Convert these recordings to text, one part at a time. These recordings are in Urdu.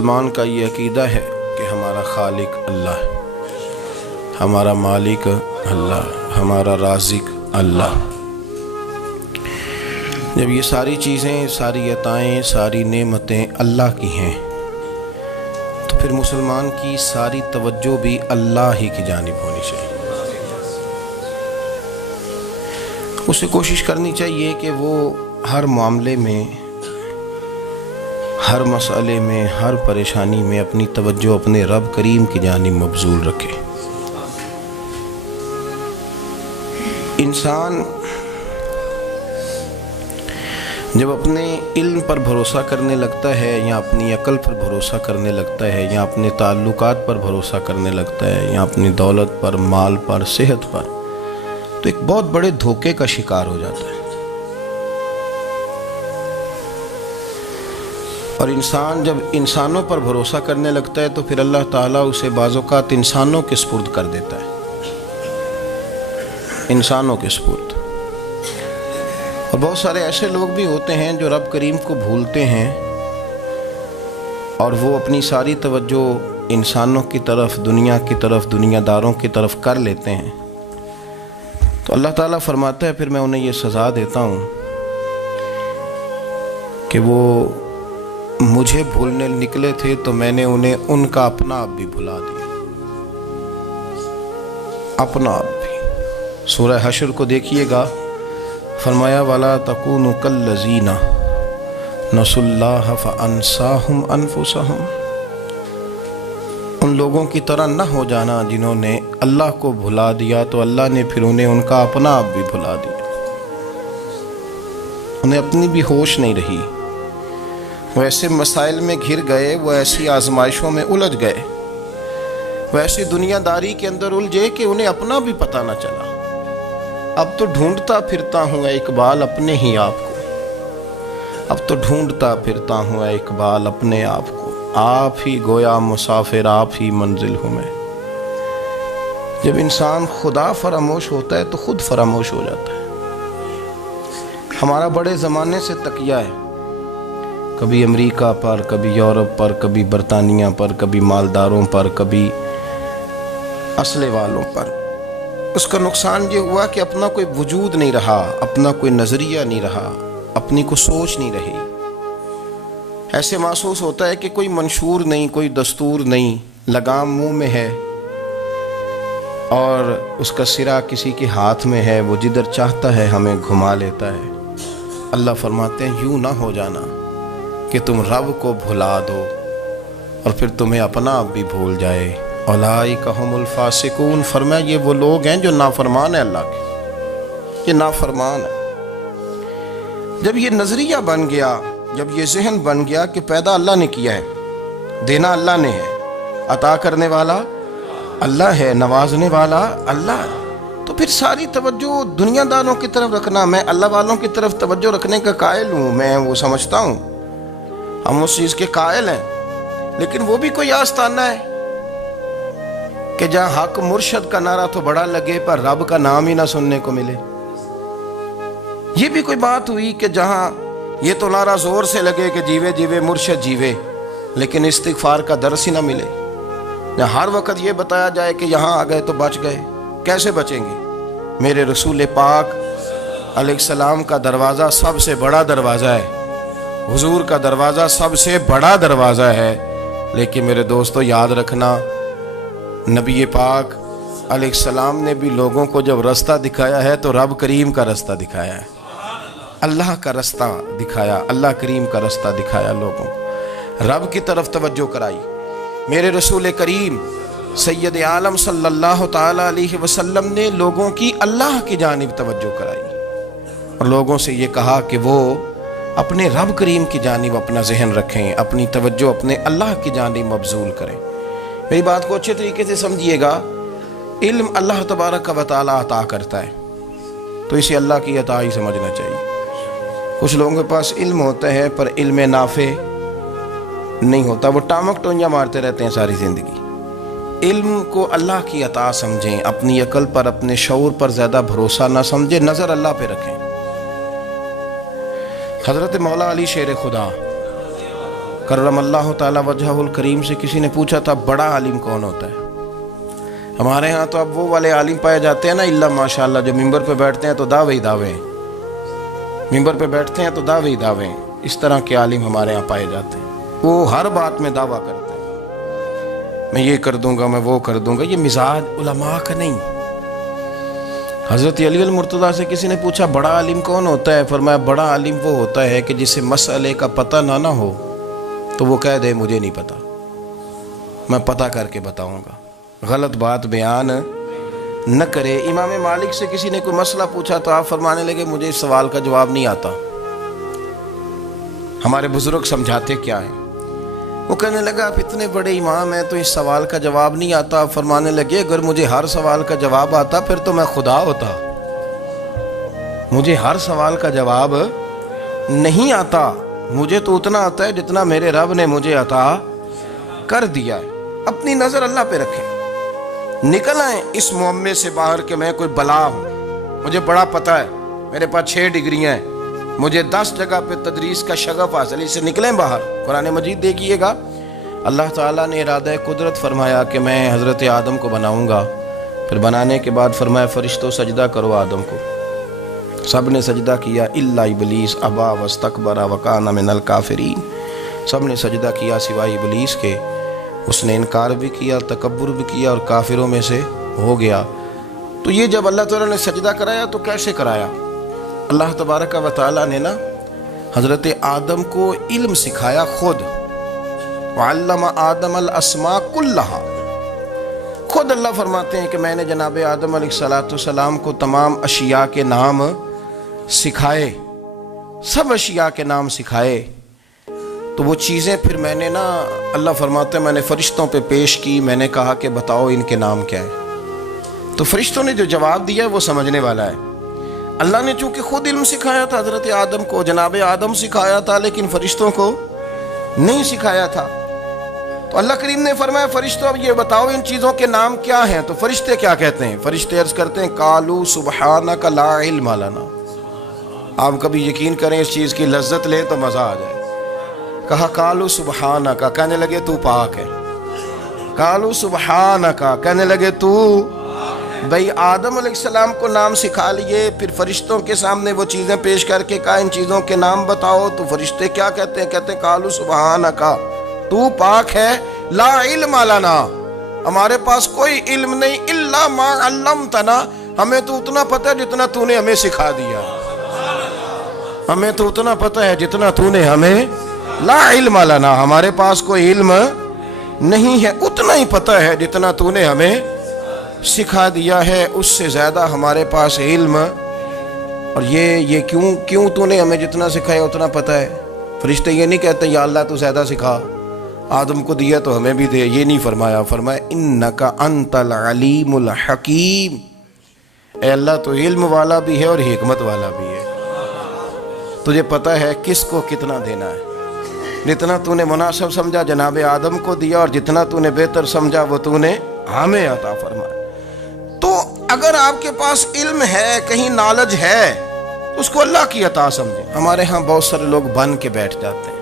مسلمان کا یہ عقیدہ ہے کہ ہمارا خالق اللہ ہے، ہمارا مالک اللہ، ہمارا رازق اللہ۔ جب یہ ساری چیزیں، ساری عطائیں، ساری نعمتیں اللہ کی ہیں تو پھر مسلمان کی ساری توجہ بھی اللہ ہی کی جانب ہونی چاہیے۔ اسے کوشش کرنی چاہیے کہ وہ ہر معاملے میں، ہر مسئلے میں، ہر پریشانی میں اپنی توجہ اپنے رب کریم کی جانب مبذول رکھے۔ انسان جب اپنے علم پر بھروسہ کرنے لگتا ہے، یا اپنی عقل پر بھروسہ کرنے لگتا ہے، یا اپنے تعلقات پر بھروسہ کرنے لگتا ہے، یا اپنی دولت پر، مال پر، صحت پر، تو ایک بہت بڑے دھوکے کا شکار ہو جاتا ہے۔ اور انسان جب انسانوں پر بھروسہ کرنے لگتا ہے تو پھر اللہ تعالیٰ اسے بعض اوقات انسانوں کے سپرد کر دیتا ہے، انسانوں کے سپرد۔ اور بہت سارے ایسے لوگ بھی ہوتے ہیں جو رب کریم کو بھولتے ہیں اور وہ اپنی ساری توجہ انسانوں کی طرف، دنیا کی طرف، دنیا داروں کی طرف کر لیتے ہیں، تو اللہ تعالیٰ فرماتا ہے پھر میں انہیں یہ سزا دیتا ہوں کہ وہ مجھے بھولنے نکلے تھے تو میں نے انہیں ان کا اپنا آپ بھی بھلا دیا، اپنا آپ بھی۔ سورہ حشر کو دیکھیے گا، فرمایا وَلَا تَكُونُوا كَالَّذِينَ نَسُوا اللَّهَ فَأَنسَاهُمْ أَنفُسَهُمْ۔ ان لوگوں کی طرح نہ ہو جانا جنہوں نے اللہ کو بھلا دیا تو اللہ نے پھر انہیں ان کا اپنا آپ بھی بھلا دیا۔ انہیں اپنی بھی ہوش نہیں رہی، وہ ایسے مسائل میں گھر گئے، وہ ایسی آزمائشوں میں الجھ گئے، وہ ایسی دنیا داری کے اندر الجھے کہ انہیں اپنا بھی پتہ نہ چلا۔ اب تو ڈھونڈتا پھرتا ہوں اے اقبال اپنے ہی آپ کو، اب تو ڈھونڈتا پھرتا ہوں اے اقبال اپنے آپ کو، آپ ہی گویا مسافر، آپ ہی منزل ہوں میں۔ جب انسان خدا فراموش ہوتا ہے تو خود فراموش ہو جاتا ہے۔ ہمارا بڑے زمانے سے تکیہ ہے، کبھی امریکہ پر، کبھی یورپ پر، کبھی برطانیہ پر، کبھی مالداروں پر، کبھی اسلحے والوں پر۔ اس کا نقصان یہ ہوا کہ اپنا کوئی وجود نہیں رہا، اپنا کوئی نظریہ نہیں رہا، اپنی کوئی سوچ نہیں رہی۔ ایسے محسوس ہوتا ہے کہ کوئی منشور نہیں، کوئی دستور نہیں، لگام منہ میں ہے اور اس کا سرا کسی کے ہاتھ میں ہے، وہ جدھر چاہتا ہے ہمیں گھما لیتا ہے۔ اللہ فرماتے ہیں یوں نہ ہو جانا کہ تم رب کو بھلا دو اور پھر تمہیں اپنا آپ بھی بھول جائے۔ اولئک ھم الفاسقون، فرمایا یہ وہ لوگ ہیں جو نافرمان ہیں اللہ کے، یہ نافرمان ہے۔ جب یہ نظریہ بن گیا، جب یہ ذہن بن گیا کہ پیدا اللہ نے کیا ہے، دینا اللہ نے ہے، عطا کرنے والا اللہ ہے، نوازنے والا اللہ ہے، تو پھر ساری توجہ دنیا داروں کی طرف رکھنا، میں اللہ والوں کی طرف توجہ رکھنے کا قائل ہوں، میں وہ سمجھتا ہوں، ہم اس چیز کے قائل ہیں، لیکن وہ بھی کوئی آستانہ ہے کہ جہاں حق مرشد کا نعرہ تو بڑا لگے پر رب کا نام ہی نہ سننے کو ملے۔ یہ بھی کوئی بات ہوئی کہ جہاں یہ تو نعرہ زور سے لگے کہ جیوے جیوے مرشد جیوے، لیکن استغفار کا درس ہی نہ ملے۔ ہر وقت یہ بتایا جائے کہ یہاں آ گئے تو بچ گئے، کیسے بچیں گے؟ میرے رسول پاک علیہ السلام کا دروازہ سب سے بڑا دروازہ ہے، حضور کا دروازہ سب سے بڑا دروازہ ہے، لیکن میرے دوستو یاد رکھنا، نبی پاک علیہ السلام نے بھی لوگوں کو جب رستہ دکھایا ہے تو رب کریم کا رستہ دکھایا ہے، اللہ کا رستہ دکھایا، اللہ کریم کا رستہ دکھایا، لوگوں کو رب کی طرف توجہ کرائی۔ میرے رسول کریم سید عالم صلی اللہ تعالی علیہ وسلم نے لوگوں کی اللہ کی جانب توجہ کرائی اور لوگوں سے یہ کہا کہ وہ اپنے رب کریم کی جانب اپنا ذہن رکھیں، اپنی توجہ اپنے اللہ کی جانب مبذول کریں۔ میری بات کو اچھے طریقے سے سمجھیے گا، علم اللہ تبارک و تعالی عطا کرتا ہے تو اسے اللہ کی عطا ہی سمجھنا چاہیے۔ کچھ لوگوں کے پاس علم ہوتا ہے پر علم نافع نہیں ہوتا، وہ ٹامک ٹونیاں مارتے رہتے ہیں ساری زندگی۔ علم کو اللہ کی عطا سمجھیں، اپنی عقل پر، اپنے شعور پر زیادہ بھروسہ نہ سمجھیں، نظر اللہ پہ رکھیں۔ حضرت مولا علی شیر خدا کرم اللہ تعالی وجہہ الکریم سے کسی نے پوچھا تھا بڑا عالم کون ہوتا ہے؟ ہمارے ہاں تو اب وہ والے عالم پائے جاتے ہیں نا اللہ ماشاءاللہ، جو ممبر پہ بیٹھتے ہیں تو دعوے ہی دعوے، ممبر پہ بیٹھتے ہیں تو دعوے ہی دعوے، اس طرح کے عالم ہمارے ہاں پائے جاتے ہیں۔ وہ ہر بات میں دعویٰ کرتے ہیں، میں یہ کر دوں گا، میں وہ کر دوں گا۔ یہ مزاج علماء کا نہیں۔ حضرت علی المرتضیٰ سے کسی نے پوچھا بڑا عالم کون ہوتا ہے؟ فرمایا بڑا عالم وہ ہوتا ہے کہ جسے مسئلے کا پتہ نہ ہو تو وہ کہہ دے مجھے نہیں پتہ، میں پتہ کر کے بتاؤں گا، غلط بات بیان نہ کرے۔ امام مالک سے کسی نے کوئی مسئلہ پوچھا تو آپ فرمانے لگے مجھے اس سوال کا جواب نہیں آتا۔ ہمارے بزرگ سمجھاتے کیا ہیں؟ وہ کہنے لگا آپ اتنے بڑے امام ہیں تو اس سوال کا جواب نہیں آتا۔ آپ فرمانے لگے اگر مجھے ہر سوال کا جواب آتا پھر تو میں خدا ہوتا۔ مجھے ہر سوال کا جواب نہیں آتا، مجھے تو اتنا آتا ہے جتنا میرے رب نے مجھے عطا کر دیا ہے۔ اپنی نظر اللہ پہ رکھیں، نکل آئیں اس معمے سے باہر کہ میں کوئی بلا ہوں، مجھے بڑا پتہ ہے، میرے پاس 6 ڈگریاں ہیں، مجھے 10 جگہ پہ تدریس کا شغف حاصل، اس سے نکلیں باہر۔ قرآن مجید دیکھیے گا، اللہ تعالیٰ نے ارادہ قدرت فرمایا کہ میں حضرت آدم کو بناؤں گا، پھر بنانے کے بعد فرمایا فرشتوں سجدہ کرو آدم کو۔ سب نے سجدہ کیا الا ابلیس ابا واستکبر وکان من الکافرین، سب نے سجدہ کیا سوائے ابلیس کے، اس نے انکار بھی کیا، تکبر بھی کیا اور کافروں میں سے ہو گیا۔ تو یہ جب اللہ تعالیٰ نے سجدہ کرایا تو کیسے کرایا؟ اللہ تبارک و تعالیٰ نے نا حضرت آدم کو علم سکھایا خود، وعلم آدم الاسماء کلہا۔ خود اللہ فرماتے ہیں کہ میں نے جناب آدم علیہ السلام کو تمام اشیاء کے نام سکھائے، سب اشیاء کے نام سکھائے۔ تو وہ چیزیں پھر میں نے نا، اللہ فرماتے ہیں میں نے فرشتوں پہ پیش کی، میں نے کہا کہ بتاؤ ان کے نام کیا ہے۔ تو فرشتوں نے جو جواب دیا وہ سمجھنے والا ہے۔ اللہ نے چونکہ خود علم سکھایا تھا حضرت آدم کو، جناب آدم سکھایا تھا، لیکن فرشتوں کو نہیں سکھایا تھا۔ تو اللہ کریم نے فرمایا فرشتوں اب یہ بتاؤ ان چیزوں کے نام کیا ہیں؟ تو فرشتے کیا کہتے ہیں؟ فرشتے عرض کرتے ہیں قالوا سبحانک لا علم لنا۔ آپ کبھی یقین کریں اس چیز کی لذت لیں تو مزہ آ جائے۔ کہا قالوا سبحانک، کہنے لگے تو پاک ہے۔ قالوا سبحانک، کہنے لگے تو، بھئی آدم علیہ السلام کو نام سکھا لیے، پھر فرشتوں کے سامنے وہ چیزیں پیش کر کے کہا ان چیزوں کے نام بتاؤ، تو فرشتے کیا کہتے ہیں؟ کہتے ہیں قالوا سبحانک، تو پاک ہے، لا علم لنا، ہمارے پاس کوئی علم نہیں، الا ما علمتنا، ہمیں تو اتنا پتہ ہے جتنا تو نے ہمیں سکھا دیا، ہمیں تو اتنا پتہ ہے جتنا تو نے ہمیں، لا علم لنا، ہمارے پاس کوئی علم نہیں ہے، اتنا ہی پتہ ہے جتنا تو نے ہمیں سکھا دیا ہے، اس سے زیادہ ہمارے پاس علم۔ اور یہ کیوں تو نے ہمیں جتنا سکھایا اتنا پتہ ہے؟ فرشتے یہ نہیں کہتے یا اللہ تو زیادہ سکھا، آدم کو دیا تو ہمیں بھی دے، یہ نہیں فرمایا، فرمایا انک انت العلیم الحکیم، اے اللہ تو علم والا بھی ہے اور حکمت والا بھی ہے، تجھے پتہ ہے کس کو کتنا دینا ہے، جتنا تو نے مناسب سمجھا جناب آدم کو دیا، اور جتنا تو نے بہتر سمجھا وہ تو نے ہمیں عطا فرمایا۔ تو اگر آپ کے پاس علم ہے، کہیں نالج ہے، اس کو اللہ کی عطا سمجھیں۔ ہمارے ہاں بہت سارے لوگ بن کے بیٹھ جاتے ہیں،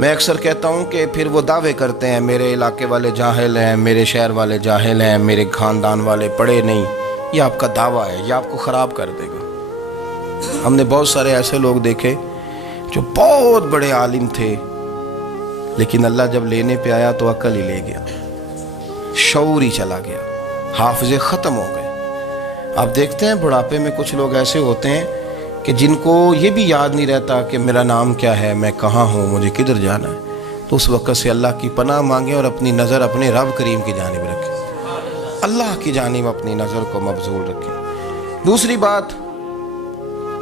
میں اکثر کہتا ہوں کہ پھر وہ دعوے کرتے ہیں میرے علاقے والے جاہل ہیں، میرے شہر والے جاہل ہیں، میرے خاندان والے پڑھے نہیں۔ یہ آپ کا دعویٰ ہے، یہ آپ کو خراب کر دے گا۔ ہم نے بہت سارے ایسے لوگ دیکھے جو بہت بڑے عالم تھے، لیکن اللہ جب لینے پہ آیا تو عقل ہی لے گیا، شعور ہی چلا گیا، حافظے ختم ہو گئے۔ آپ دیکھتے ہیں بڑھاپے میں کچھ لوگ ایسے ہوتے ہیں کہ جن کو یہ بھی یاد نہیں رہتا کہ میرا نام کیا ہے، میں کہاں ہوں، مجھے کدھر جانا ہے۔ تو اس وقت سے اللہ کی پناہ مانگیں اور اپنی نظر اپنے رب کریم کی جانب رکھیں، اللہ کی جانب اپنی نظر کو مبذول رکھیں۔ دوسری بات،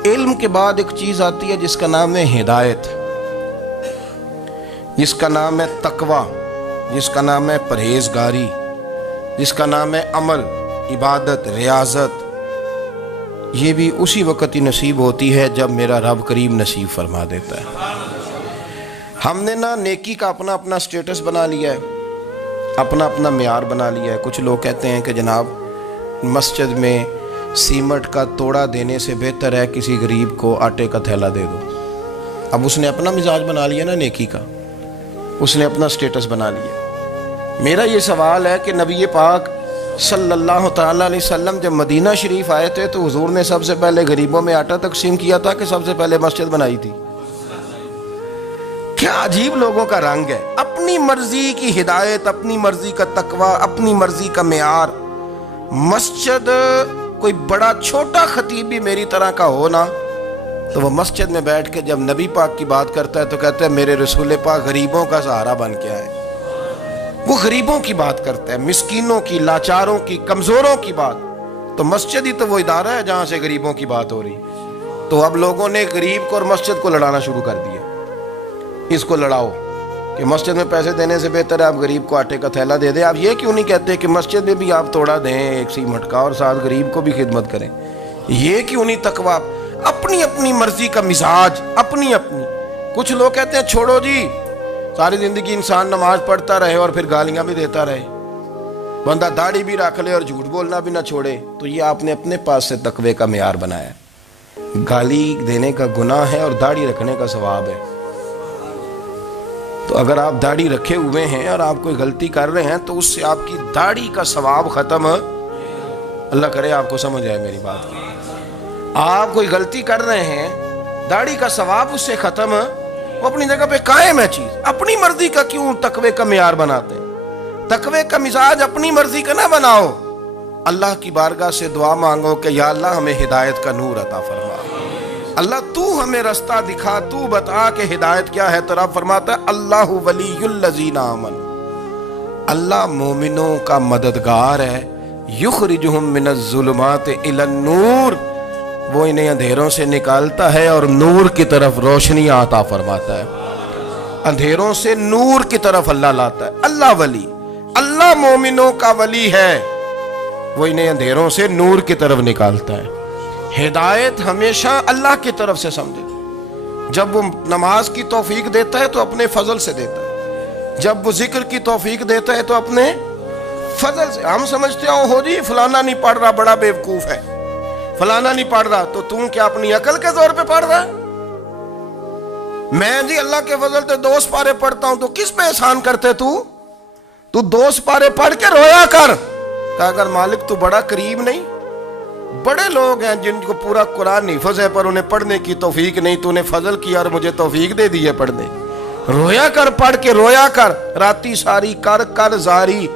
علم کے بعد ایک چیز آتی ہے جس کا نام ہے ہدایت، جس کا نام ہے تقوی، جس کا نام ہے پرہیزگاری، جس کا نام ہے عمل، عبادت، ریاضت۔ یہ بھی اسی وقت ہی نصیب ہوتی ہے جب میرا رب کریم نصیب فرما دیتا ہے۔ ہم نے نا نیکی کا اپنا اپنا سٹیٹس بنا لیا ہے، اپنا اپنا معیار بنا لیا ہے۔ کچھ لوگ کہتے ہیں کہ جناب مسجد میں سیمٹ کا توڑا دینے سے بہتر ہے کسی غریب کو آٹے کا تھیلا دے دو۔ اب اس نے اپنا مزاج بنا لیا نا نیکی کا، اس نے اپنا سٹیٹس بنا لیا۔ میرا یہ سوال ہے کہ نبی پاک صلی اللہ تعالیٰ علیہ وسلم جب مدینہ شریف آئے تھے تو حضور نے سب سے پہلے غریبوں میں آٹا تقسیم کیا تھا کہ سب سے پہلے مسجد بنائی تھی؟ کیا عجیب لوگوں کا رنگ ہے، اپنی مرضی کی ہدایت، اپنی مرضی کا تقوی، اپنی مرضی کا معیار۔ مسجد کوئی بڑا چھوٹا خطیب بھی میری طرح کا ہو نا تو وہ مسجد میں بیٹھ کے جب نبی پاک کی بات کرتا ہے تو کہتا ہے میرے رسول پاک غریبوں کا سہارا بن کے آئے۔ وہ غریبوں کی بات کرتا ہے، مسکینوں کی، لاچاروں کی، کمزوروں کی بات۔ تو مسجد ہی تو وہ ادارہ ہے جہاں سے غریبوں کی بات ہو رہی۔ تو اب لوگوں نے غریب کو اور مسجد کو لڑانا شروع کر دیا، اس کو لڑاؤ کہ مسجد میں پیسے دینے سے بہتر ہے آپ غریب کو آٹے کا تھیلا دے دیں۔ آپ یہ کیوں نہیں کہتے کہ مسجد میں بھی آپ توڑا دیں ایک سی مٹکا اور ساتھ غریب کو بھی خدمت کریں؟ یہ کیوں نہیں تقویٰ؟ اپنی اپنی مرضی کا مزاج، اپنی اپنی۔ کچھ لوگ کہتے ہیں چھوڑو جی، ساری زندگی انسان نماز پڑھتا رہے اور پھر گالیاں بھی دیتا رہے، بندہ داڑھی بھی رکھ لے اور جھوٹ بولنا بھی نہ چھوڑے۔ تو یہ آپ نے اپنے پاس سے تقوی کا معیار بنایا۔ گالی دینے کا گناہ ہے اور داڑھی رکھنے کا ثواب ہے۔ تو اگر آپ داڑھی رکھے ہوئے ہیں اور آپ کوئی غلطی کر رہے ہیں تو اس سے آپ کی داڑھی کا ثواب ختم، اللہ کرے آپ کو سمجھ آئے میری بات۔ آپ کوئی غلطی کر رہے ہیں، داڑھی کا ثواب اس سے ختم، وہ اپنی جگہ پہ قائم ہے چیز۔ اپنی مرضی کا کیوں تقوی کا معیار بناتے ہیں؟ تقوی کا مزاج اپنی مرضی کا نہ بناؤ۔ اللہ کی بارگاہ سے دعا مانگو کہ یا اللہ ہمیں ہدایت کا نور عطا فرما، اللہ تو ہمیں رستہ دکھا، تو بتا کہ ہدایت کیا ہے۔ تو رب فرماتا ہے اللہ ولی الذین آمنوا، اللہ مومنوں کا مددگار ہے، یخرجہم من الظلمات الی النور، وہ انہیں اندھیروں سے نکالتا ہے اور نور کی طرف روشنی عطا فرماتا ہے۔ اندھیروں سے نور کی طرف اللہ لاتا ہے۔ اللہ ولی، اللہ مومنوں کا ولی ہے، وہ انہیں اندھیروں سے نور کی طرف نکالتا ہے۔ ہدایت ہمیشہ اللہ کی طرف سے سمجھے۔ جب وہ نماز کی توفیق دیتا ہے تو اپنے فضل سے دیتا ہے، جب وہ ذکر کی توفیق دیتا ہے تو اپنے فضل سے۔ ہم سمجھتے ہو جی فلانا نہیں پڑھ رہا بڑا بیوقوف ہے، فلانا نہیں پڑھ رہا، تو تم کیا اپنی عقل کے زور پہ پڑھ رہا ہے؟ میں جی اللہ کے فضل سے 2 سپارے پڑھتا ہوں، تو کس پہ احسان کرتے تو 2 سپارے پڑھ کے رویا کر کہ اگر مالک تو بڑا قریب نہیں۔ بڑے لوگ ہیں جن کو پورا قرآن حفظ ہے پر انہیں پڑھنے کی توفیق نہیں، تو انہیں فضل کیا اور مجھے توفیق دے دی ہے پڑھنے۔ رویا کر، پڑھ کے رویا کر، راتی ساری کر کر زاری،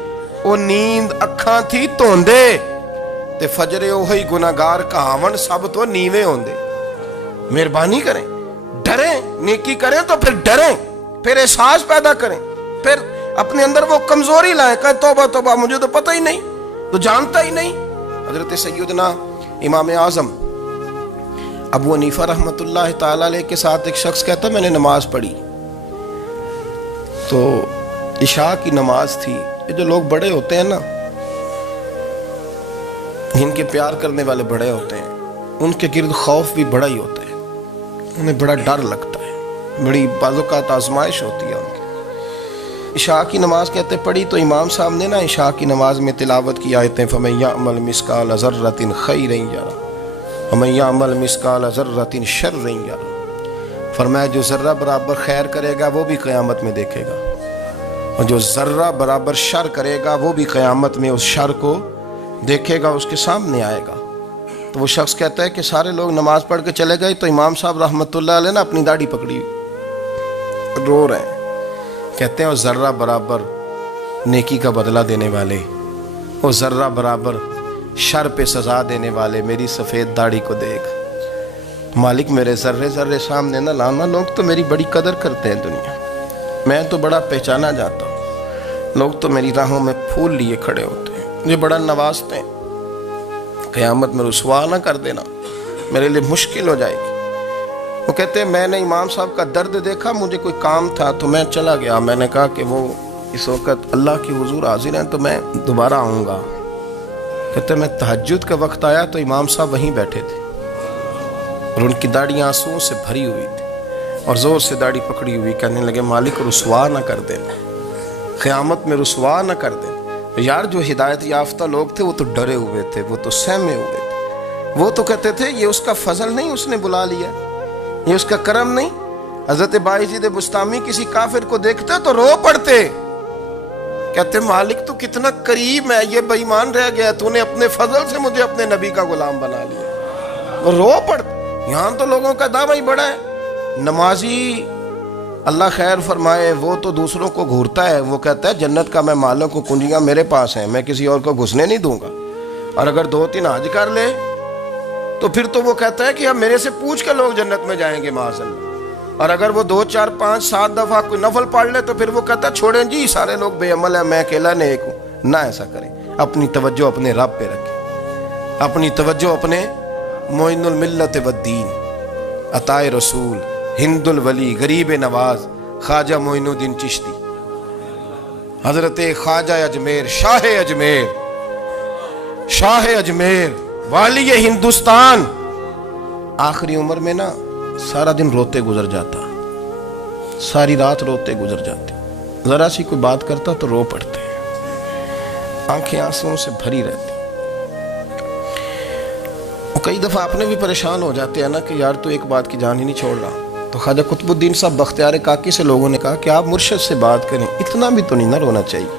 وہ نیند اکھاں تھی توندے تے فجرے اوہی گناہگار کہاون سب تو نیوے ہوندے۔ مہربانی کریں، ڈریں، نیکی کریں تو پھر ڈریں، پھر احساس پیدا کریں، پھر اپنے اندر وہ کمزوری لائیں کہ توبہ توبہ مجھے تو پتہ ہی نہیں، تو جانتا ہی نہیں۔ حضرت سیدنا امام اعظم ابو حنیفہ رحمۃ اللہ تعالی علیہ کے ساتھ ایک شخص کہتا میں نے نماز پڑھی، تو عشاء کی نماز تھی۔ یہ جو لوگ بڑے ہوتے ہیں نا، جن کے پیار کرنے والے بڑے ہوتے ہیں، ان کے گرد خوف بھی بڑا ہی ہوتا ہے، انہیں بڑا ڈر لگتا ہے، بڑی بعض اوقات آزمائش ہوتی ہے ان کی۔ عشاء کی نماز کہتے پڑھی تو امام صاحب نے نا عشاء کی نماز میں تلاوت کی آیتیں فَمَن يَعْمَلْ مِثْقَالَ ذَرَّةٍ خَيْرًا يَرَهُ وَمَن يَعْمَلْ مِثْقَالَ ذَرَّةٍ شَرًّا يَرَهُ، فرمایا جو ذرہ برابر خیر کرے گا وہ بھی قیامت میں دیکھے گا، اور جو ذرہ برابر شر کرے گا وہ بھی قیامت میں اس شر کو دیکھے گا، اس کے سامنے آئے گا۔ تو وہ شخص کہتا ہے کہ سارے لوگ نماز پڑھ کے چلے گئے تو امام صاحب رحمۃ اللہ علیہ نے اپنی داڑھی پکڑی رو رہے ہیں، کہتے ہیں وہ ذرہ برابر نیکی کا بدلہ دینے والے، وہ ذرہ برابر شر پہ سزا دینے والے میری سفید داڑھی کو دیکھ، مالک میرے ذرے ذرے سامنے نہ لانا، لوگ تو میری بڑی قدر کرتے ہیں دنیا، میں تو بڑا پہچانا جاتا ہوں، لوگ تو میری راہوں میں پھول لیے کھڑے ہوتے ہیں، مجھے بڑا نوازتے ہیں، قیامت میں رسوا نہ کر دینا، میرے لیے مشکل ہو جائے گی۔ وہ کہتے ہیں میں نے امام صاحب کا درد دیکھا، مجھے کوئی کام تھا تو میں چلا گیا، میں نے کہا کہ وہ اس وقت اللہ کی حضور حاضر ہیں تو میں دوبارہ آؤں گا۔ کہتے ہیں میں تہجد کا وقت آیا تو امام صاحب وہیں بیٹھے تھے اور ان کی داڑھی آنسوؤں سے بھری ہوئی تھی اور زور سے داڑھی پکڑی ہوئی، کہنے لگے مالک رسوا نہ کر دینا، قیامت میں رسوا نہ کر دینا۔ یار جو ہدایت یافتہ لوگ تھے وہ تو ڈرے ہوئے تھے، وہ تو سہمے ہوئے تھے، وہ تو کہتے تھے یہ اس کا فضل نہیں، اس نے بلا لیا، یہ اس کا کرم نہیں، حضرت باعزید بستامی کسی کافر کو دیکھتے تو رو پڑتے، کہتے مالک تو کتنا قریب ہے، یہ بے ایمان رہ گیا، تو نے اپنے فضل سے مجھے اپنے نبی کا غلام بنا لیا۔ وہ رو پڑتے۔ یہاں تو لوگوں کا دعویٰ ہی بڑا ہے۔ نمازی اللہ خیر فرمائے وہ تو دوسروں کو گھورتا ہے، وہ کہتا ہے جنت کا میں مالک ہوں، کنجیاں میرے پاس ہیں، میں کسی اور کو گھسنے نہیں دوں گا۔ اور اگر 2-3 حج کر لے تو پھر تو وہ کہتا ہے کہ اب میرے سے پوچھ کے لوگ جنت میں جائیں گے معاذ اللہ۔ اور اگر وہ 2 4 5 7 دفعہ کوئی نفل پڑھ لے تو پھر وہ کہتا ہے چھوڑیں جی سارے لوگ بے عمل ہیں، میں اکیلا نیک ہوں۔ نہ ایسا کریں، اپنی توجہ اپنے رب پہ رکھیں، اپنی توجہ اپنے معین الملت والدین، عطائے رسول، ہند الولی، غریب نواز، خواجہ معین الدین چشتی، حضرت خواجہ اجمیر، شاہ اجمیر، والی ہندوستان، آخری عمر میں نا سارا دن روتے گزر جاتا، ساری رات روتے گزر جاتے، ذرا سی کوئی بات کرتا تو رو پڑتے، آنکھیں آنسوؤں سے بھری رہتی۔ کئی دفعہ اپنے بھی پریشان ہو جاتے ہیں نا کہ یار تو ایک بات کی جان ہی نہیں چھوڑ رہا۔ تو خواجہ قطب الدین صاحب بختیار کاکی سے لوگوں نے کہا کہ آپ مرشد سے بات کریں، اتنا بھی تو نہیں نہ رونا چاہیے،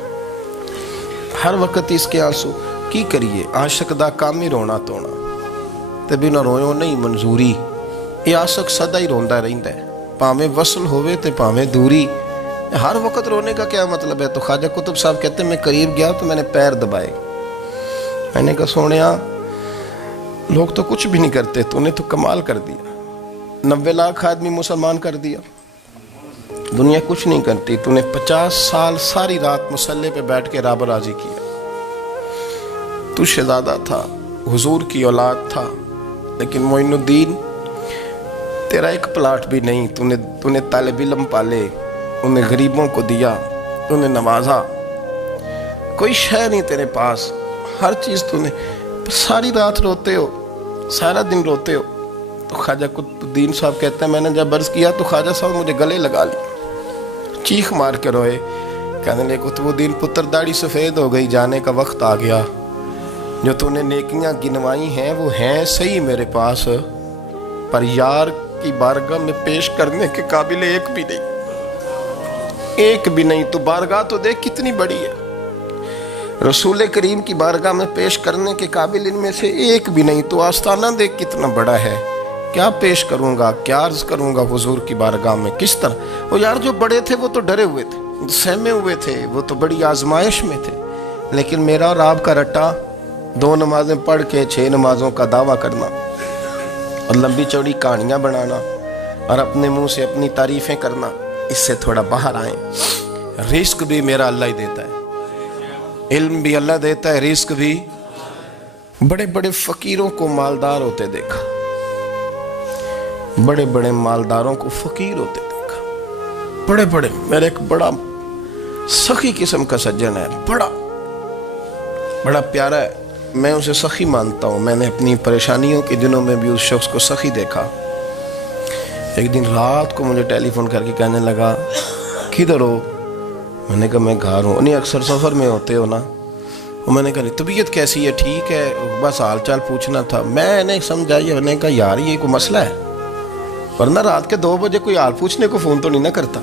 ہر وقت اس کے آنسو کی کریے، عاشق دا کام ہی رونا تونا، تے بھی نہ رویو نہیں منظوری، یہ عاشق سدا ہی روندا رہندا ہے، پاویں وصل ہوئے تے پاویں دوری، ہر وقت رونے کا کیا مطلب ہے؟ تو خواجہ قطب صاحب کہتے ہیں میں قریب گیا تو میں نے پیر دبائے، میں نے کہا سونیا لوگ تو کچھ بھی نہیں کرتے، تو نے تو کمال کر دیا، 90 لاکھ آدمی مسلمان کر دیا، دنیا کچھ نہیں کرتی، تو نے 50 سال ساری رات مصلے پہ بیٹھ کے رب راضی کیا، تو شہزادہ تھا، حضور کی اولاد تھا، لیکن معین الدین تیرا ایک پلاٹ بھی نہیں، تو نے طالب علم پالے، انہیں غریبوں کو دیا، تو نے نوازا، کوئی شے نہیں تیرے پاس، ہر چیز تو نے، ساری رات روتے ہو، سارا دن روتے ہو۔ تو خواجہ قطب الدین صاحب کہتے ہیں میں نے جب عرض کیا تو خواجہ صاحب مجھے گلے لگا لیا، چیخ مار کے روئے، کہنے لگے قطب الدین پتر داڑھی سفید ہو گئی، جانے کا وقت آ گیا، جو تو نے نیکیاں گنوائی ہیں وہ ہیں صحیح میرے پاس، پر یار کی بارگاہ میں پیش کرنے کے قابل ایک بھی نہیں، تو بارگاہ تو دیکھ کتنی بڑی ہے، رسول کریم کی بارگاہ میں پیش کرنے کے قابل ان میں سے ایک بھی نہیں، تو آستانہ دیکھ کتنا بڑا ہے، کیا پیش کروں گا، کیا عرض کروں گا حضور کی بارگاہ میں، کس طرح؟ وہ یار جو بڑے تھے وہ تو ڈرے ہوئے تھے، سہمے ہوئے تھے، وہ تو بڑی آزمائش میں تھے، لیکن میرا اور آپ کا رٹا 2 نمازیں پڑھ کے 6 نمازوں کا دعویٰ کرنا اور لمبی چوڑی کہانیاں بنانا اور اپنے منہ سے اپنی تعریفیں کرنا، اس سے تھوڑا باہر آئیں۔ رزق بھی میرا اللہ ہی دیتا ہے، علم بھی اللہ دیتا ہے، رزق بھی۔ بڑے بڑے فقیروں کو مالدار ہوتے دیکھا، بڑے بڑے مالداروں کو فقیر ہوتے دیکھا، بڑے بڑے، میرے ایک بڑا سخی قسم کا سجن ہے، بڑا پیارا ہے، میں اسے سخی مانتا ہوں، میں نے اپنی پریشانیوں کے دنوں میں بھی اس شخص کو سخی دیکھا۔ ایک دن رات کو مجھے ٹیلی فون کر کے کہنے لگا کدھر ہو؟ میں نے کہا میں گھر ہوں۔ نہیں اکثر سفر میں ہوتے ہو نا؟ میں نے کہا طبیعت کیسی ہے؟ ٹھیک ہے، بس حال چال پوچھنا تھا۔ میں نے سمجھائی، میں نے کہا یار یہ کوئی مسئلہ ہے، ورنہ رات کے 2 بجے کوئی حال پوچھنے کو فون تو نہیں نہ کرتا،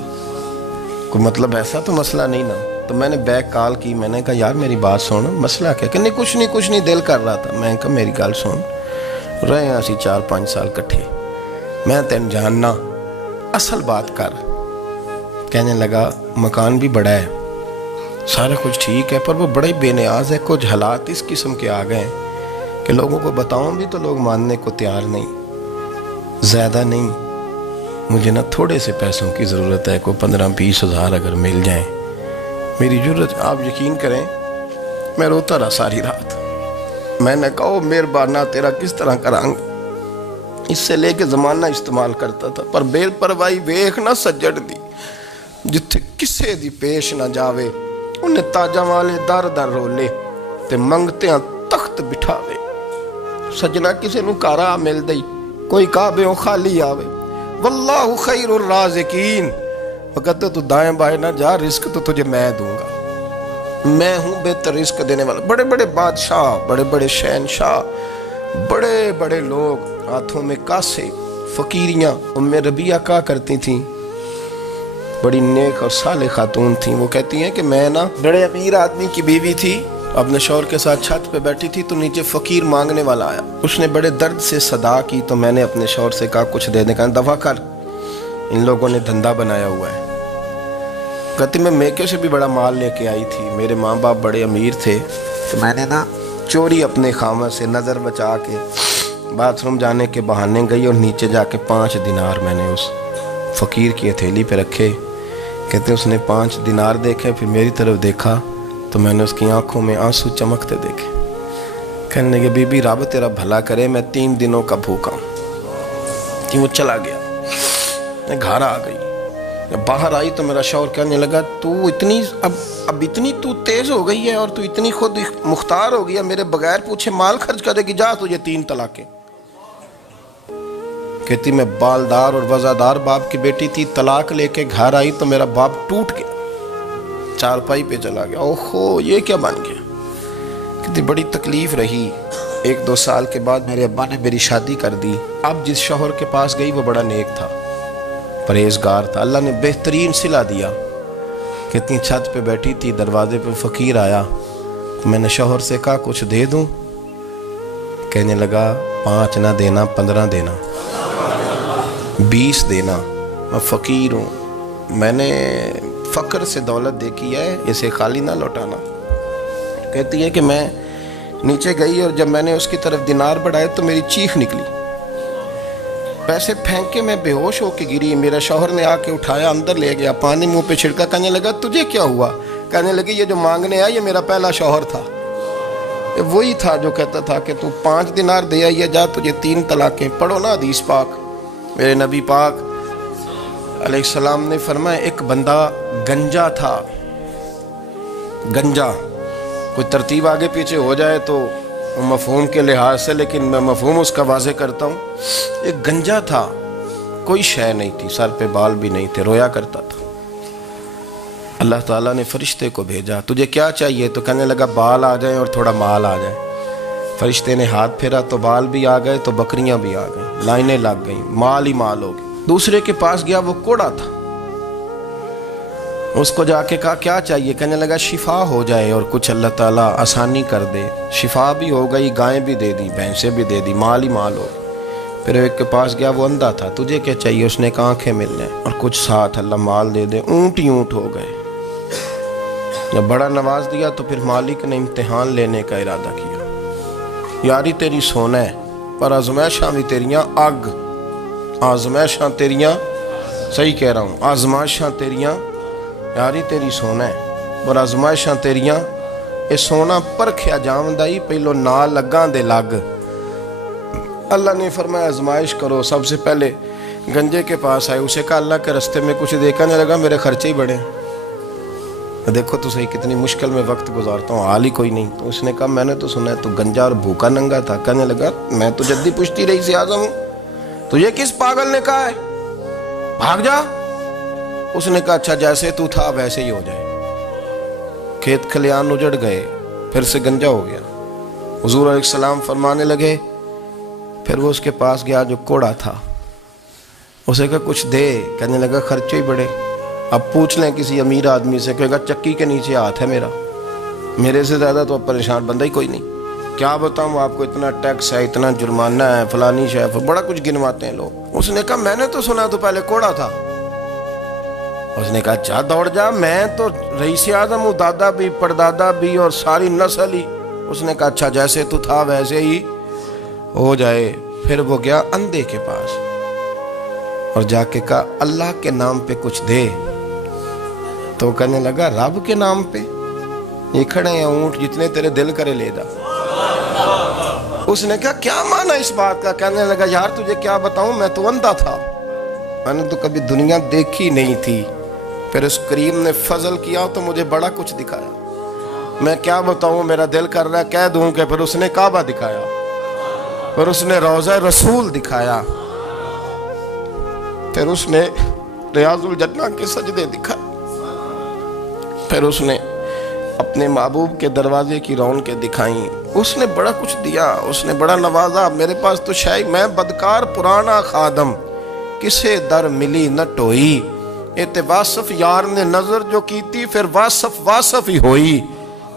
کوئی مطلب ایسا تو مسئلہ نہیں نا۔ تو میں نے بیک کال کی، میں نے کہا یار میری بات سن، مسئلہ کیا؟ کہ نہیں کچھ نہیں دل کر رہا تھا۔ میں نے کہا میری گل سن، رہے ہیں اسی 4-5 سال کٹھے، میں تین جاننا، اصل بات کر۔ کہنے لگا مکان بھی بڑا ہے، سارا کچھ ٹھیک ہے، پر وہ بڑے بے نیاز ہے، کچھ حالات اس قسم کے آ گئے ہیں کہ لوگوں کو بتاؤں بھی تو لوگ ماننے کو تیار نہیں، زیادہ نہیں، مجھے نا تھوڑے سے پیسوں کی ضرورت ہے، کوئی 15-20 ہزار اگر مل جائیں میری ضرورت۔ آپ یقین کریں میں روتا رہا ساری رات۔ میں نے کہا مہربانہ تیرا کس طرح کرانگ، اس سے لے کے زمانہ استعمال کرتا تھا، پر بے پرواہی ویکھ نہ سجڑ دی، جتھے کسے دی پیش نہ جاوے، انہیں تاجاں والے در در رولے تے منگتیاں تخت بٹھاوے۔ سجنا کسے نو کارا مل دئی، کوئی کعبے خالی آوے، واللہ خیر الرازقین، وہ کہتے تو دائیں بائیں نہ جا، رزق تو تجھے میں دوں گا، میں ہوں بہتر رزق دینے والا۔ بڑے بڑے بادشاہ، بڑے بڑے شہنشاہ، بڑے بڑے لوگ، ہاتھوں میں کاسے، فقیریاں۔ ام ربیعہ کہا کرتی تھیں بڑی نیک اور صالح خاتون تھیں. وہ کہتی ہیں کہ میں نا بڑے امیر آدمی کی بیوی تھی, اپنے شوہر کے ساتھ چھت پہ بیٹھی تھی تو نیچے فقیر مانگنے والا آیا. اس نے بڑے درد سے صدا کی تو میں نے اپنے شوہر سے کہا کچھ دے دیں. کہا دفع کر, ان لوگوں نے دھندا بنایا ہوا ہے. کہتی میں میکے سے بھی بڑا مال لے کے آئی تھی, میرے ماں باپ بڑے امیر تھے, تو میں نے نا چوری اپنے خامد سے نظر بچا کے باتھ روم جانے کے بہانے گئی اور نیچے جا کے 5 دینار میں نے اس فقیر کی ہتھیلی پہ رکھے. کہتے اس نے 5 دینار دیکھے, پھر میری طرف دیکھا تو میں نے اس کی آنکھوں میں آنسو چمکتے دیکھے. کہنے لگے بی بی رب تیرا بھلا کرے, میں 3 دنوں کا بھوکا ہوں. کہ وہ چلا گیا. میں گھر آ گئی, باہر آئی تو میرا شوہر کہنے لگا تو اتنی اب اتنی تو تیز ہو گئی ہے اور تو اتنی خود مختار ہو گیا, میرے بغیر پوچھے مال خرچ کرے گی, جا تجھے 3 طلاقیں. کہتی میں بالدار اور وزادار باپ کی بیٹی تھی, طلاق لے کے گھر آئی تو میرا باپ ٹوٹ گیا, چارپائی پہ چلا گیا. اوہو یہ کیا بن گیا. کہتی بڑی تکلیف رہی. 1-2 سال کے بعد میرے ابا نے میری شادی کر دی. اب جس شوہر کے پاس گئی وہ بڑا نیک تھا, پرہیزگار تھا, اللہ نے بہترین صلہ دیا. کتنی چھت پہ بیٹھی تھی, دروازے پہ فقیر آیا تو میں نے شوہر سے کہا کچھ دے دوں. کہنے لگا 5 نہ دینا, 15 دینا, 20 دینا, میں فقیر ہوں, میں نے فقر سے دولت دیکھی ہے, اسے خالی نہ لوٹانا. کہتی ہے کہ میں نیچے گئی اور جب میں نے اس کی طرف دینار بڑھائے تو میری چیخ نکلی, پیسے پھینک کے میں بے ہوش ہو کے گری. میرا شوہر نے آ کے اٹھایا, اندر لے گیا, پانی منہ پہ چھڑکا. کہنے لگا تجھے کیا ہوا. کہنے لگی یہ جو مانگنے آیا یہ میرا پہلا شوہر تھا, وہی تھا جو کہتا تھا کہ تو 5 دینار دے آئی ہے, جا تجھے 3 طلاقیں. پڑھو نا حدیث پاک. میرے نبی پاک علیہ السلام نے فرمایا ایک بندہ گنجا تھا. گنجا کوئی ترتیب آگے پیچھے ہو جائے تو مفہوم کے لحاظ سے, لیکن میں مفہوم اس کا واضح کرتا ہوں. ایک گنجا تھا, کوئی شے نہیں تھی, سر پہ بال بھی نہیں تھے, رویا کرتا تھا. اللہ تعالیٰ نے فرشتے کو بھیجا, تجھے کیا چاہیے. تو کہنے لگا بال آ جائیں اور تھوڑا مال آ جائے. فرشتے نے ہاتھ پھیرا تو بال بھی آ گئے تو بکریاں بھی آ گئیں, لائنیں لگ گئیں, مال ہی مال ہو گئے. دوسرے کے پاس گیا, وہ کوڑا تھا, اس کو جا کے کہا کیا چاہیے. کہنے لگا شفا ہو جائے اور کچھ اللہ تعالیٰ آسانی کر دے. شفا بھی ہو گئی, گائیں بھی دے دی, بھینسیں بھی دے دی, مال ہی مال ہو گئی. پھر ایک کے پاس گیا, وہ اندھا تھا, تجھے کیا چاہیے. اس نے کہا آنکھیں مل جائیں اور کچھ ساتھ اللہ مال دے دے. اونٹ ہی اونٹ ہو گئے. جب بڑا نواز دیا تو پھر مالک نے امتحان لینے کا ارادہ کیا. یاری تیری سونا ہے پر آزمائشاں بھی تیریاں اگ. آزمائشاں تیریاں, صحیح کہہ رہا ہوں, آزمائشاں تیریاں, یاری تیری سونا ہے پر آزمائشاں تیریاں. اے سونا پرکھیا جامدائی, پہلو نہ لگاں دے لگ. اللہ نے فرمایا آزمائش کرو. سب سے پہلے گنجے کے پاس آئے, اسے کہا اللہ کے رستے میں کچھ دیکھا نہیں لگا, میرے خرچے ہی بڑے. دیکھو تو صحیح کتنی مشکل میں وقت گزارتا ہوں, حال ہی کوئی نہیں. تو اس نے کہا میں نے تو سنا ہے تو گنجا اور بھوکا ننگا تھا. کہنے لگا میں تو جدی پشتی رئیس اعظم ہوں, تجھے کس پاگل نے کہا ہے, بھاگ جا. اس نے کہا اچھا جیسے تو تھا ویسے ہی ہو جائے. کھیت کھلیان اجڑ گئے, پھر سے گنجا ہو گیا. حضور علیہ السلام فرمانے لگے, پھر وہ اس کے پاس گیا جو کوڑا تھا, اسے کہا کچھ دے. کہنے لگا خرچے ہی بڑے. اب پوچھ لیں کسی امیر آدمی سے, کہے گا چکی کے نیچے ہاتھ ہے میرا, میرے سے زیادہ تو اب پریشان بندہ ہی کوئی نہیں. کیا بتاؤں آپ کو, اتنا ٹیکس ہے, اتنا جرمانہ ہے, فلانی شے, بڑا کچھ گنواتے ہیں لوگ. اس نے کہا میں نے تو سنا تو پہلے کوڑا تھا. اس نے کہا اچھا دوڑ جا, میں تو رئیس اعظم ہوں, دادا بھی پردادا بھی اور ساری نسل ہی. اس نے کہا اچھا جیسے تو تھا ویسے ہی ہو جائے. پھر وہ گیا اندھے کے پاس اور جا کے کہا اللہ کے نام پہ کچھ دے. تو کہنے لگا رب کے نام پہ, یہ کھڑے ہیں اونٹ, جتنے تیرے دل کرے لے جا. اس نے کہا کیا معنی اس بات کا. کہنے لگا یار تجھے کیا بتاؤں, میں تو اندھا تھا, میں نے تو کبھی دنیا دیکھی نہیں تھی. پھر اس کریم نے فضل کیا تو مجھے بڑا کچھ دکھایا. میں کیا بتاؤں, میرا دل کر رہا ہے کہہ دوں کہ. پھر اس نے کعبہ دکھایا, پھر اس نے روضہ رسول دکھایا, پھر اس نے ریاض الجنہ کے سجدے دکھائے, پھر اس نے اپنے محبوب کے دروازے کی رونقیں دکھائیں. اس نے بڑا کچھ دیا, اس نے بڑا نوازا. میرے پاس تو شاید میں بدکار پرانا خادم, کسے در ملی نہ ٹوئی, تے واصف یار نے نظر جو کی تھی پھر واصف ہی ہوئی،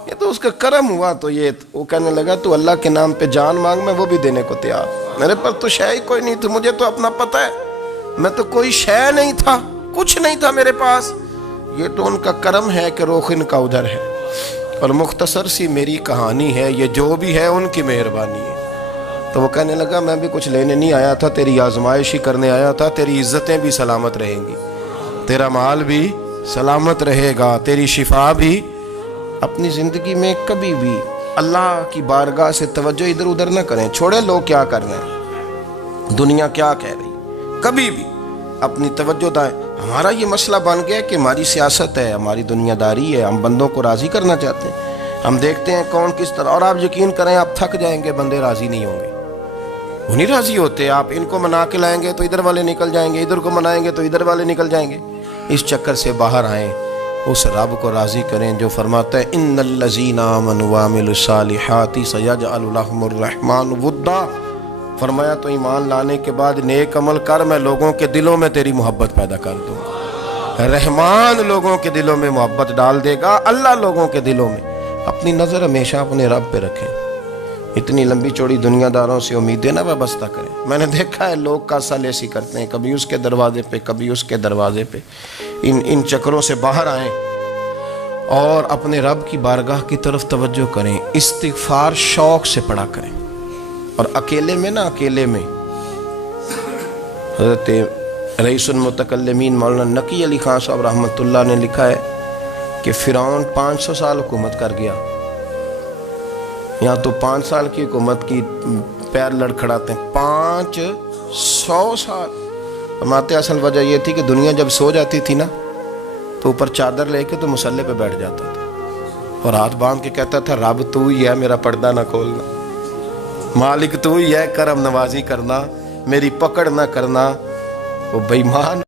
یہ تو اس کا کرم ہوا۔ تو یہ وہ کہنے لگا تو اللہ کے نام پہ جان مانگ، میں وہ بھی دینے کو تیار، میرے پر تو شے ہی کوئی نہیں تھی، مجھے تو اپنا پتہ ہے، میں تو کوئی شے نہیں تھا، کچھ نہیں تھا میرے پاس، یہ تو ان کا کرم ہے کہ رخ ان کا ادھر ہے۔ اور مختصر سی میری کہانی ہے، یہ جو بھی ہے ان کی مہربانی ہے۔ تو وہ کہنے لگا میں بھی کچھ لینے نہیں آیا تھا، تیری آزمائش ہی کرنے آیا تھا، تیری عزتیں بھی سلامت رہیں گی، تیرا مال بھی سلامت رہے گا، تیری شفا بھی۔ اپنی زندگی میں کبھی بھی اللہ کی بارگاہ سے توجہ ادھر ادھر نہ کریں، چھوڑے لوگ کیا کر رہے ہیں، دنیا کیا کہہ رہی، کبھی بھی اپنی توجہ دائیں۔ ہمارا یہ مسئلہ بن گیا کہ ہماری سیاست ہے، ہماری دنیا داری ہے، ہم بندوں کو راضی کرنا چاہتے ہیں، ہم دیکھتے ہیں کون کس طرح، اور آپ یقین کریں آپ تھک جائیں گے، بندے راضی نہیں ہوں گے، وہ نہیں راضی ہوتے، آپ ان کو منا کے لائیں گے تو ادھر والے نکل جائیں گے، ادھر کو منائیں گے تو ادھر والے نکل جائیں گے۔ اس چکر سے باہر آئیں، اس رب کو راضی کریں جو فرماتا ہے ان الذین آمنوا وعملوا الصالحات سیجعل لهم الرحمن ودا۔ فرمایا تو ایمان لانے کے بعد نیک عمل کر، میں لوگوں کے دلوں میں تیری محبت پیدا کر دوں، رحمان لوگوں کے دلوں میں محبت ڈال دے گا، اللہ لوگوں کے دلوں میں۔ اپنی نظر ہمیشہ اپنے رب پہ رکھیں، اتنی لمبی چوڑی دنیا داروں سے امیدیں نہ وابستہ کریں۔ میں نے دیکھا ہے لوگ کاسا لیسی کرتے ہیں، کبھی اس کے دروازے پہ کبھی اس کے دروازے پہ، ان چکروں سے باہر آئیں اور اپنے رب کی بارگاہ کی طرف توجہ کریں، استغفار شوق سے پڑھا کریں، اور اکیلے میں اکیلے میں حضرت رئیس المتکلمین مولانا نقی علی خان صاحب رحمۃ اللہ نے لکھا ہے کہ فرعون 500 سال حکومت کر گیا، یہاں تو 5 سال کی حکومت کی پیر لڑکھڑاتے ہیں، 500 سال۔ فرماتے اصل وجہ یہ تھی کہ دنیا جب سو جاتی تھی نا تو اوپر چادر لے کے تو مسلح پہ بیٹھ جاتا تھا اور ہاتھ باندھ کے کہتا تھا رب تو ہی ہے، میرا پردہ نہ کھولنا، مالک تو ہی ہے، کرم نوازی کرنا، میری پکڑ نہ کرنا۔ وہ بے ایمان